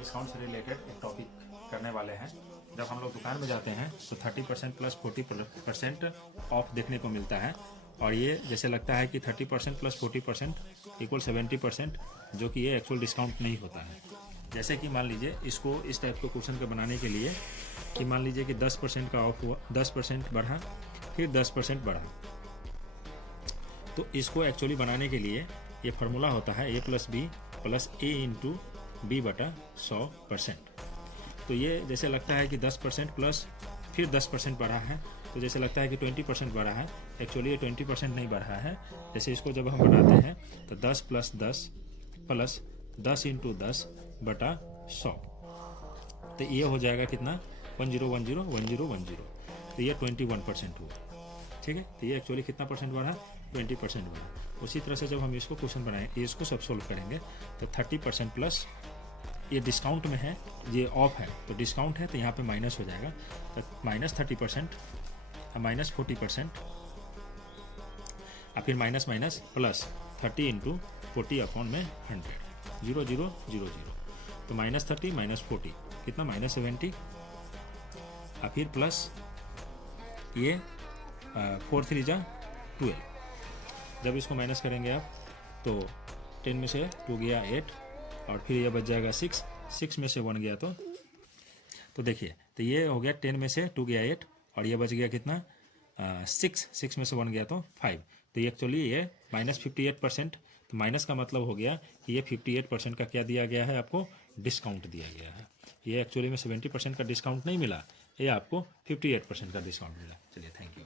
Discount से related एक topic करने वाले हैं। जब हम लोग दुकान में जाते हैं तो 30% प्लस 40% ऑफ देखने को मिलता है, और ये जैसे लगता है कि 30% प्लस 40% इक्वल 70%, जो कि ये एक्चुअल डिस्काउंट नहीं होता है। जैसे कि मान लीजिए इसको इस टाइप के क्वेश्चन को बनाने के लिए कि मान लीजिए कि 10% का ऑफ हुआ, 10% बढ़ा, फिर 10% बढ़ा, तो इसको एक्चुअली बनाने के लिए ये फार्मूला होता है a plus B plus A into B बटा 100%। तो ये जैसे लगता है कि 10% प्लस फिर 10% बढ़ा है, तो जैसे लगता है कि 20% बढ़ा है, एक्चुअली ये 20% नहीं बढ़ा है। जैसे इसको जब हम बनाते हैं तो 10 प्लस 10 प्लस 10 इंटू 10 बटा 100, तो ये हो जाएगा कितना 10101010, तो ये 21% हुआ। ठीक है, तो ये एक्चुअली कितना परसेंट बढ़ा, 20% बढ़ा। उसी तरह से जब हम इसको क्वेश्चन बनाएंगे, इसको सब सोल्व करेंगे तो 30% प्लस ये डिस्काउंट में है, ये ऑफ है तो डिस्काउंट है, तो यहाँ पे माइनस हो जाएगा, तो माइनस 30% माइनस 40% और फिर minus minus plus 30 into 40 upon में 100, 0 0 0 0, तो माइनस 30 माइनस 40 कितना माइनस 70, और फिर प्लस ये 4 3 जा 12। जब इसको माइनस करेंगे आप तो 10 में से 2 गया 8, और फिर ये बच जाएगा 6 में से 1 गया तो देखिए, तो ये हो गया 10 में से 2 गया 8, और ये बच गया कितना 6 में से 1 गया तो 5, तो ये एक्चुअली ये माइनस 58%। तो माइनस का मतलब हो गया कि ये 58% का क्या दिया गया है, आपको डिस्काउंट दिया गया है। ये एक्चुअली में 70% का डिस्काउंट नहीं मिला, ये आपको 58% का डिस्काउंट मिला। चलिए, थैंक यू।